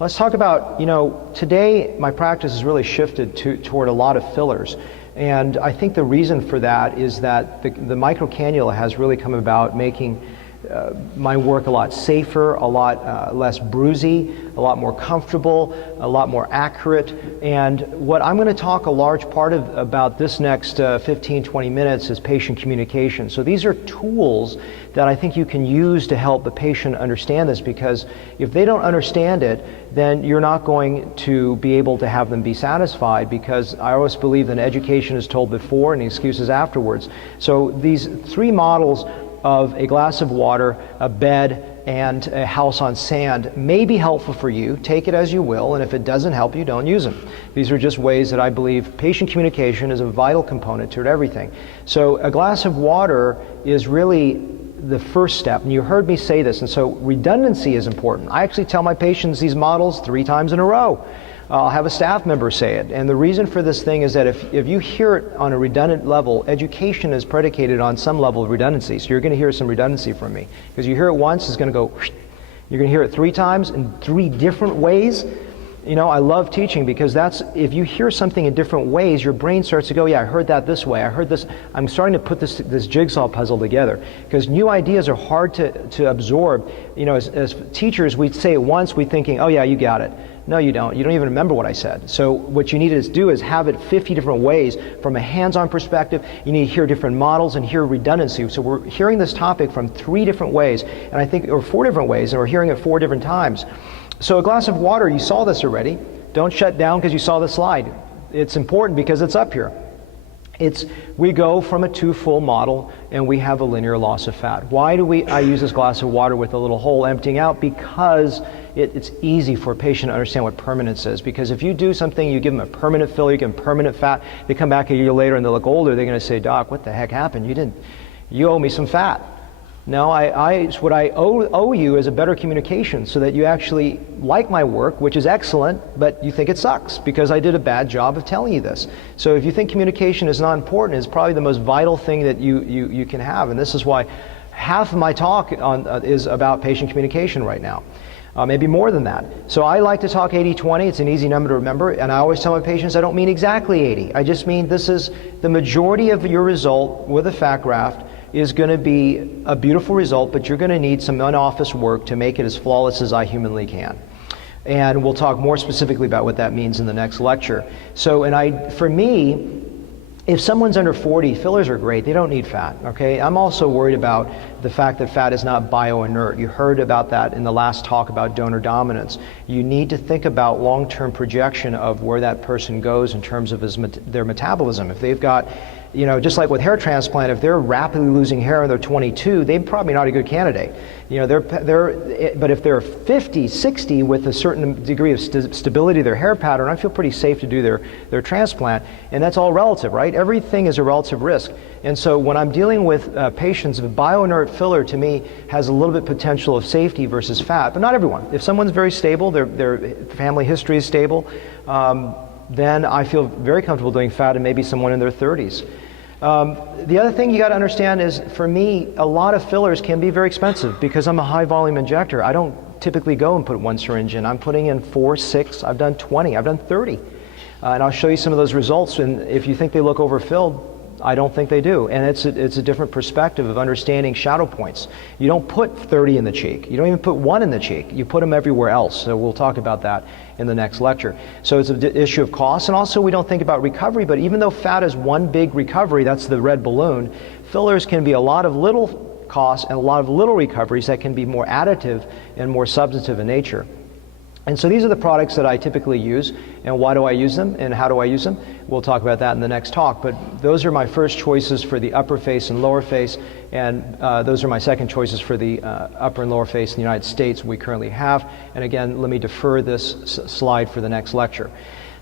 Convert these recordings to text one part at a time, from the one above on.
Let's talk about, today my practice has really shifted toward a lot of fillers. And I think the reason for that is that the microcannula has really come about making my work a lot safer, a lot less bruisey, a lot more comfortable, a lot more accurate. And what I'm going to talk a large part about this next 15-20 minutes is patient communication. So these are tools that I think you can use to help the patient understand this, because if they don't understand it, then you're not going to be able to have them be satisfied, because I always believe that education is told before and the excuses afterwards. So these three models of a glass of water, a bed, and a house on sand may be helpful for you. Take it as you will, and if it doesn't help you, don't use them. These are just ways that I believe patient communication is a vital component to everything. So a glass of water is really the first step, and you heard me say this, and so redundancy is important. I actually tell my patients these models 3 times in a row. I'll have a staff member say it, and the reason for this thing is that if you hear it on a redundant level, education is predicated on some level of redundancy, so you're going to hear some redundancy from me, because you hear it once, it's going to go, you're going to hear it 3 times in 3 different ways. I love teaching, because if you hear something in different ways, your brain starts to go, yeah, I heard that this way, I heard this, I'm starting to put this jigsaw puzzle together, because new ideas are hard to absorb. As teachers, we say it once, we're thinking, oh yeah, you got it. No, you don't. You don't even remember what I said. So what you need to do is have it 50 different ways from a hands-on perspective. You need to hear different models and hear redundancy. So we're hearing this topic from 3 different ways, and I think, or 4 different ways, and we're hearing it 4 different times. So a glass of water, you saw this already. Don't shut down because you saw the slide. It's important because it's up here. We go from a 2-full model and we have a linear loss of fat. Why do I use this glass of water with a little hole emptying out? Because it's easy for a patient to understand what permanence is. Because if you do something, you give them a permanent filler, you give them permanent fat, they come back a year later and they look older, they're going to say, Doc, what the heck happened? You owe me some fat. No, what I owe you is a better communication, so that you actually like my work, which is excellent, but you think it sucks because I did a bad job of telling you this. So if you think communication is not important, it's probably the most vital thing that you can have. And this is why half of my talk is about patient communication right now. Maybe more than that. So I like to talk 80-20. It's an easy number to remember. And I always tell my patients I don't mean exactly 80. I just mean this is the majority of your result with a fat graft is going to be a beautiful result, but you're going to need some in-office work to make it as flawless as I humanly can. And we'll talk more specifically about what that means in the next lecture. So, for me, if someone's under 40, fillers are great. They don't need fat, okay? I'm also worried about the fact that fat is not bioinert. You heard about that in the last talk about donor dominance. You need to think about long-term projection of where that person goes in terms of their metabolism. If they've got, just like with hair transplant, if they're rapidly losing hair and they're 22, they're probably not a good candidate. But if they're 50, 60 with a certain degree of stability of their hair pattern, I feel pretty safe to do their transplant. And that's all relative, right? Everything is a relative risk. And so when I'm dealing with patients, a bioinert filler to me has a little bit potential of safety versus fat, but not everyone. If someone's very stable, their family history is stable, then I feel very comfortable doing fat, and maybe someone in their 30s. The other thing you got to understand is, for me, a lot of fillers can be very expensive because I'm a high volume injector. I don't typically go and put 1 syringe in. I'm putting in 4, 6, I've done 20, I've done 30. And I'll show you some of those results, and if you think they look overfilled, I don't think they do. And it's a different perspective of understanding shadow points. You don't put 30 in the cheek. You don't even put 1 in the cheek. You put them everywhere else. So we'll talk about that in the next lecture. So it's an issue of cost. And also we don't think about recovery, but even though fat is one big recovery, that's the red balloon, fillers can be a lot of little costs and a lot of little recoveries that can be more additive and more substantive in nature. And so these are the products that I typically use, and why do I use them, and how do I use them? We'll talk about that in the next talk, but those are my first choices for the upper face and lower face, and those are my second choices for the upper and lower face in the United States we currently have. And again, let me defer this slide for the next lecture.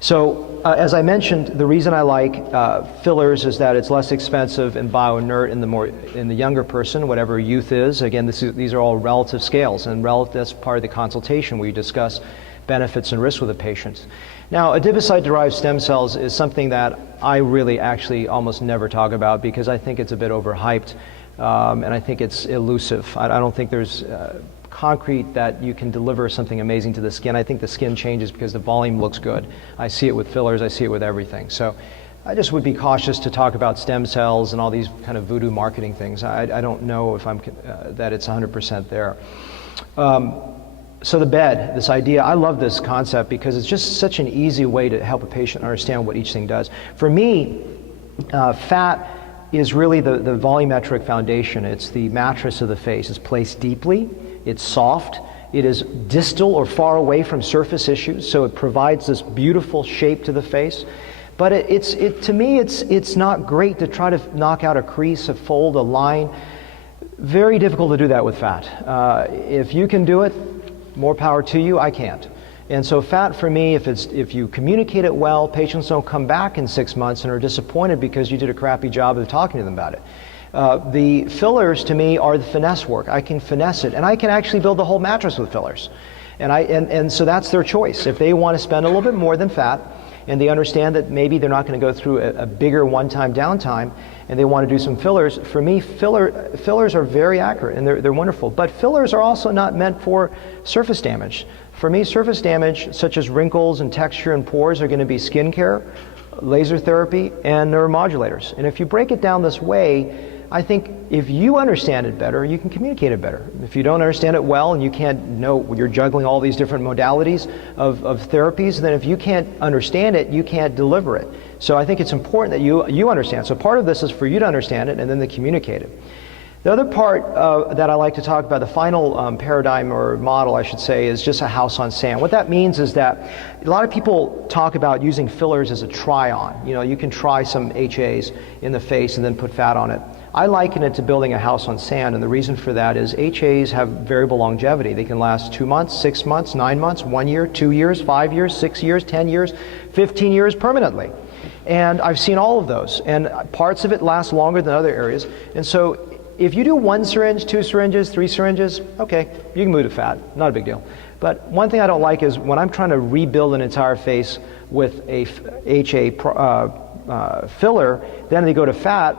So as I mentioned, the reason I like fillers is that it's less expensive and bioinert in the younger person, whatever youth is. Again, these are all relative scales, and that's part of the consultation where you discuss benefits and risks with the patients. Now, adipocyte-derived stem cells is something that I really actually almost never talk about because I think it's a bit overhyped, and I think it's elusive. I don't think there's concrete that you can deliver something amazing to the skin. I think the skin changes because the volume looks good. I see it with fillers, I see it with everything. So I just would be cautious to talk about stem cells and all these kind of voodoo marketing things. I don't know if that it's 100% there. So the bed, this idea, I love this concept because it's just such an easy way to help a patient understand what each thing does. For me, fat is really the volumetric foundation. It's the mattress of the face. It's placed deeply, it's soft, it is distal or far away from surface issues, so it provides this beautiful shape to the face. But to me, it's not great to try to knock out a crease, a fold, a line. Very difficult to do that with fat. If you can do it, more power to you. I can't. And so fat for me, if you communicate it well, patients don't come back in 6 months and are disappointed because you did a crappy job of talking to them about it. The fillers to me are the finesse work. I can finesse it, and I can actually build the whole mattress with fillers. And so that's their choice. If they want to spend a little bit more than fat, and they understand that maybe they're not going to go through a bigger one-time downtime, and they want to do some fillers. For me, fillers are very accurate, and they're wonderful. But fillers are also not meant for surface damage. For me, surface damage, such as wrinkles and texture and pores, are going to be skincare, laser therapy, and neuromodulators. And if you break it down this way, I think if you understand it better, you can communicate it better. If you don't understand it well and you can't know, you're juggling all these different modalities of therapies, then if you can't understand it, you can't deliver it. So I think it's important that you understand. So part of this is for you to understand it and then to communicate it. The other part that I like to talk about, the final paradigm or model, I should say, is just a house on sand. What that means is that a lot of people talk about using fillers as a try-on. You know, you can try some HAs in the face and then put fat on it. I liken it to building a house on sand, and the reason for that is HAs have variable longevity. They can last 2 months, 6 months, 9 months, 1 year, 2 years, 5 years, 6 years, 10 years, 15 years permanently. And I've seen all of those, and parts of it last longer than other areas. And so if you do 1 syringe, 2 syringes, 3 syringes, okay, you can move to fat, not a big deal. But one thing I don't like is when I'm trying to rebuild an entire face with a HA filler, then they go to fat,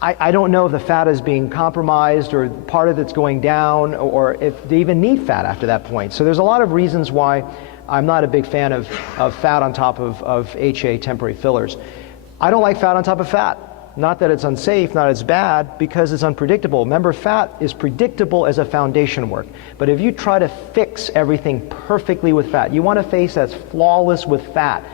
I don't know if the fat is being compromised or part of it's going down, or if they even need fat after that point. So there's a lot of reasons why I'm not a big fan of fat on top of HA temporary fillers. I don't like fat on top of fat. Not that it's unsafe, not it's bad, because it's unpredictable. Remember, fat is predictable as a foundation work. But if you try to fix everything perfectly with fat, you want a face that's flawless with fat,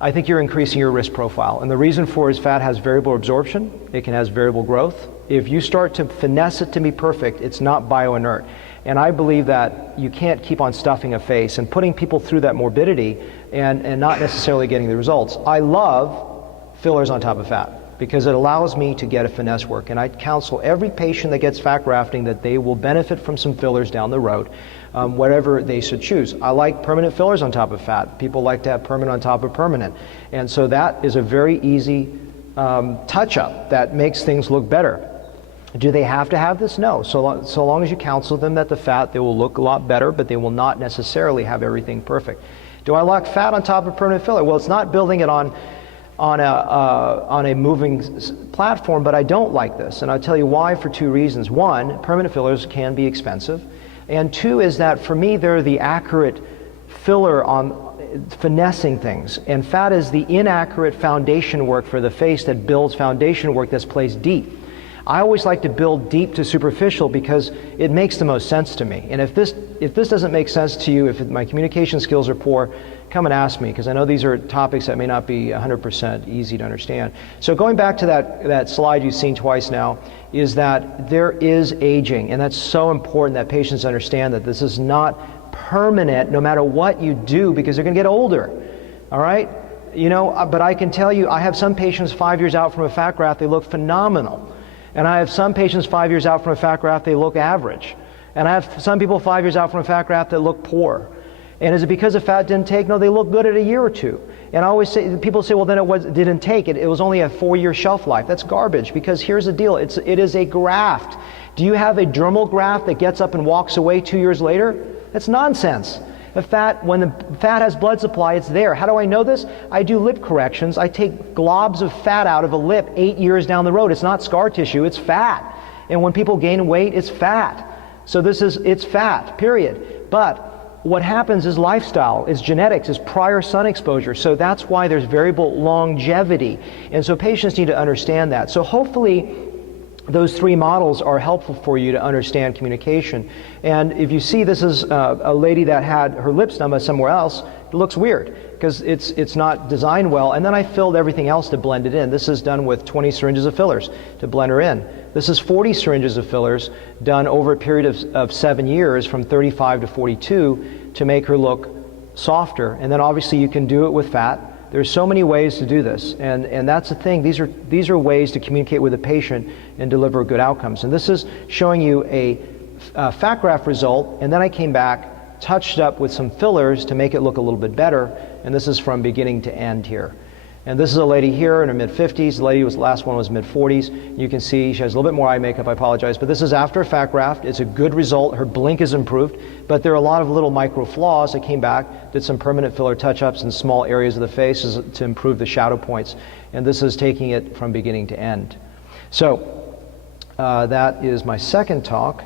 I think you're increasing your risk profile. And the reason for it is fat has variable absorption, it can have variable growth. If you start to finesse it to be perfect, it's not bioinert. And I believe that you can't keep on stuffing a face and putting people through that morbidity and not necessarily getting the results. I love fillers on top of fat, because it allows me to get a finesse work. And I counsel every patient that gets fat grafting that they will benefit from some fillers down the road, whatever they should choose. I like permanent fillers on top of fat. People like to have permanent on top of permanent. And so that is a very easy touch-up that makes things look better. Do they have to have this? No. So long as you counsel them that the fat, they will look a lot better, but they will not necessarily have everything perfect. Do I like fat on top of permanent filler? Well, it's not building it on a moving platform, but I don't like this, and I'll tell you why for 2 reasons. 1, permanent fillers can be expensive, and 2 is that for me they're the accurate filler on finessing things, and fat is the inaccurate foundation work for the face that builds foundation work that's placed deep. I always like to build deep to superficial because it makes the most sense to me. And if this doesn't make sense to you, if my communication skills are poor, come and ask me, because I know these are topics that may not be 100% easy to understand. So going back to that slide you've seen twice now, is that there is aging, and that's so important that patients understand that this is not permanent no matter what you do, because they're going to get older, all right? You know, but I can tell you, I have some patients 5 years out from a fat graft, they look phenomenal. And I have some patients 5 years out from a fat graft, they look average. And I have some people 5 years out from a fat graft that look poor. And is it because the fat didn't take? No, they look good at a year or 2. And I always say, people say, well, then it didn't take. It was only a 4-year shelf life. That's garbage, because here's the deal. It is a graft. Do you have a dermal graft that gets up and walks away 2 years later? That's nonsense. When the fat has blood supply, it's there. How do I know this? I do lip corrections. I take globs of fat out of a lip 8 years down the road. It's not scar tissue, it's fat. And when people gain weight, it's fat. So it's fat, period. But what happens is lifestyle, is genetics, is prior sun exposure. So that's why there's variable longevity. And so patients need to understand that. So hopefully those three models are helpful for you to understand communication. And if you see, this is a lady that had her lips done by somewhere else. It looks weird because it's not designed well. And then I filled everything else to blend it in. This is done with 20 syringes of fillers to blend her in. This is 40 syringes of fillers done over a period of 7 years from 35 to 42 to make her look softer. And then obviously you can do it with fat. There's so many ways to do this, and that's the thing. These are ways to communicate with a patient and deliver good outcomes. And this is showing you a fat graft result, and then I came back, touched up with some fillers to make it look a little bit better, and this is from beginning to end here. And this is a lady here in her mid-50s. The last one was mid-40s. You can see she has a little bit more eye makeup, I apologize, but this is after a fat graft. It's a good result. Her blink is improved, but there are a lot of little micro flaws. I came back, did some permanent filler touch-ups in small areas of the face to improve the shadow points. And this is taking it from beginning to end. So that is my second talk.